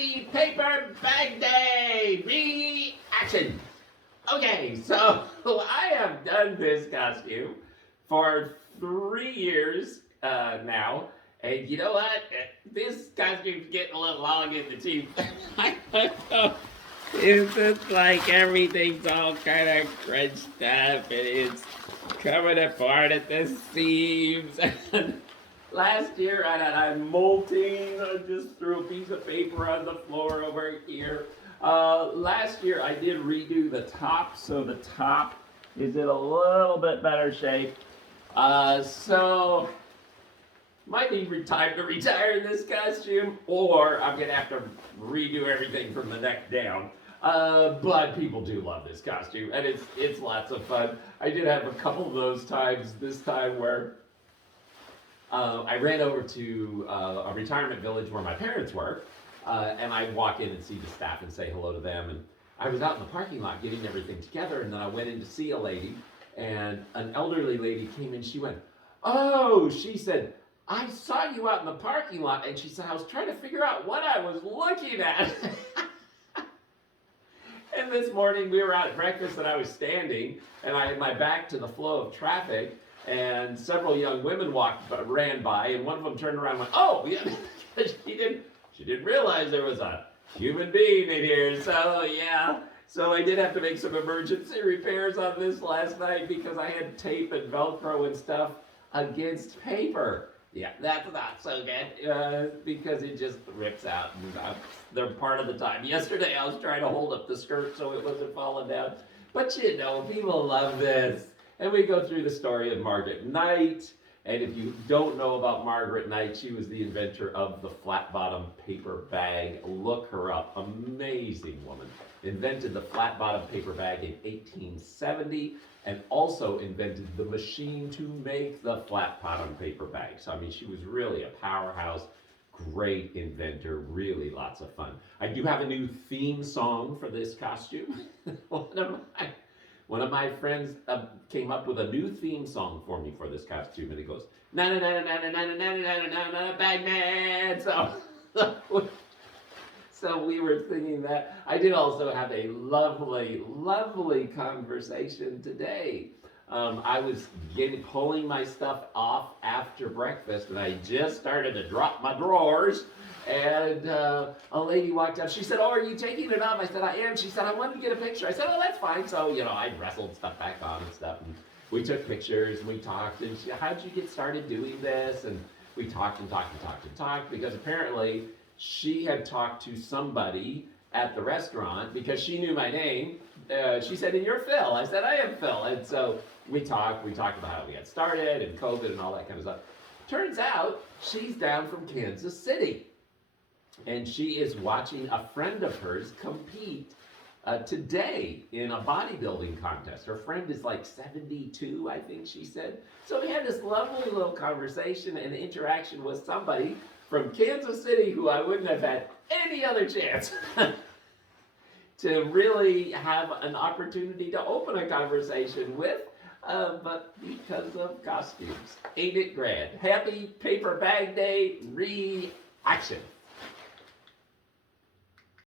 Happy Paper Bag Day reaction. Okay, so I have done this costume for 3 years now, and you know what? This costume's getting a little long in the tooth. I don't know. It's just like everything's all kind of crunched up, and it's coming apart at the seams. Last year, I'm molting. I just threw a piece of paper on the floor over here. Last year, I did redo the top, so the top is in a little bit better shape. So might be time to retire in this costume, or I'm gonna have to redo everything from the neck down. But people do love this costume, and it's lots of fun. I did have a couple of those times this time where I ran over to a retirement village where my parents work, and I walk in and see the staff and say hello to them. And I was out in the parking lot getting everything together, and then I went in to see a lady, and an elderly lady came in. She went, "Oh," she said, "I saw you out in the parking lot," and she said, "I was trying to figure out what I was looking at." And this morning we were out at breakfast and I was standing, and I had my back to the flow of traffic, and several young women ran by, and one of them turned around and went, "Oh," yeah, she didn't realize there was a human being in here. So yeah, so I did have to make some emergency repairs on this last night because I had tape and Velcro and stuff against paper. Yeah, that's not so good because it just rips out. And they're part of the time. Yesterday I was trying to hold up the skirt so it wasn't falling down. But you know, people love this. And we go through the story of Margaret Knight. And if you don't know about Margaret Knight, she was the inventor of the flat bottom paper bag. Look her up. Amazing woman. Invented the flat bottom paper bag in 1870 and also invented the machine to make the flat bottom paper bag. So, I mean, she was really a powerhouse. Great inventor, really lots of fun. I do have a new theme song for this costume. One of my friends came up with a new theme song for me for this costume, and it goes na na na na na na na na na na na Bagman. So we were singing that. I did also have a lovely, lovely conversation today. I was pulling my stuff off after breakfast, and I just started to drop my drawers. And a lady walked up. She said, "Oh, are you taking it off?" I said, "I am." She said, "I wanted to get a picture." I said, "Oh, that's fine." So, you know, I wrestled stuff back on and stuff. And we took pictures and we talked. And she said, "How'd you get started doing this?" And we talked and talked and talked and talked because apparently she had talked to somebody at the restaurant because she knew my name. She said, "And you're Phil." I said, "I am Phil." And so we talked about how we had started and COVID and all that kind of stuff. Turns out she's down from Kansas City. And she is watching a friend of hers compete today in a bodybuilding contest. Her friend is like 72, I think she said. So we had this lovely little conversation and interaction with somebody from Kansas City who I wouldn't have had any other chance to really have an opportunity to open a conversation with, but because of costumes. Ain't it grand? Happy Paper Bag Day reaction.